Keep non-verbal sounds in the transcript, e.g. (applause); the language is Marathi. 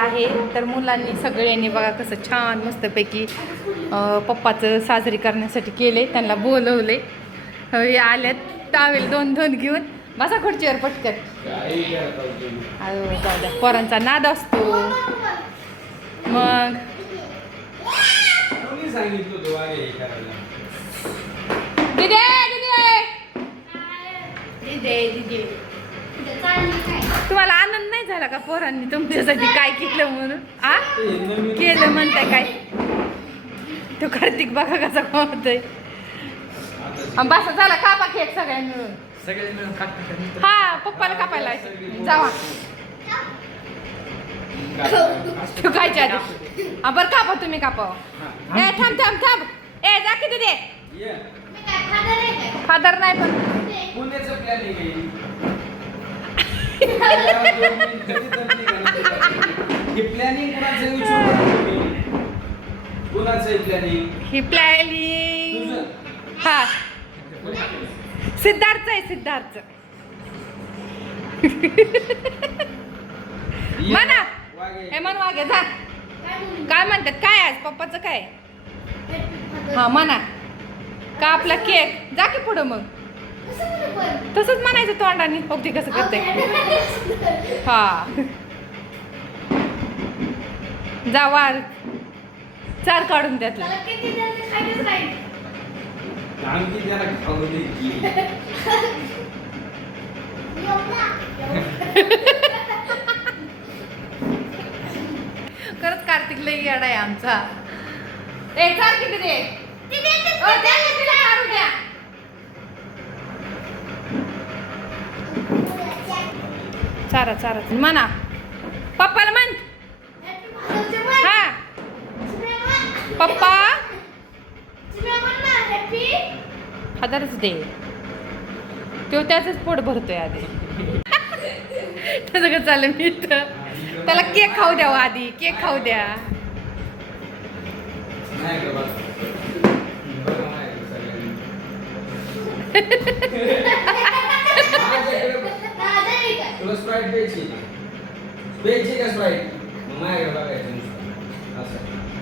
आहे. तर मुलांनी सगळ्यांनी बघा कसं छान मस्तपैकी पप्पाचं साजरी करण्यासाठी केले त्यांना बोलवले. हे आल्यात टावेल दोन दोन घेऊन. बसा खुर्चीवर पटकन. द्या. पोरांचा नाद असतो. मग? तुम्हाला आनंद झाला का पोरांनी तुमच्यासाठी काय केलं म्हणून? आ? केलं म्हणताय काय? तो कार्तिक बघा कसा होतोय. बस झाला कापा केक सगळ्यांनी मिळून. हा पप्पाला कापायला. जावा. तू खायच्या आधी. हा बरं कापा तुम्ही कापा. ए थांब थांब थांब. ए जा की दे फादर नाही पण. हे प्लॅनिंग कुणाचं विचारू कुणाचं प्लॅनिंग ही प्लॅनिंग हा. सिद्धार्थ आहे सिद्धार्थ. म्हणा वागे. हे म्हण वागे जा. काय म्हणतात? काय आज? पप्पाचं काय? हा म्हणा का आपला केक? जा की पुढं मग. तसंच म्हणायचं तोंडाने. बघते कसं करते हा. जा वार. चार काढून त्यातलं. (laughs) खरंच कार्तिक लई येडा आहे आमचा. ए चार किती दे? चारा चारा. म्हणा. पप्पाला म्हण. हा. पप्पा. हजारच दे. तो त्याच पोट भरतोय आधी. (laughs) त्याचं कसं चाललं मी तर त्याला केक खाऊ द्या आधी. केक खाऊ द्या. (laughs) स्प्राईट प्यायची प्यायची का स्प्राईट मग माझ्याकडे बघायचं असं.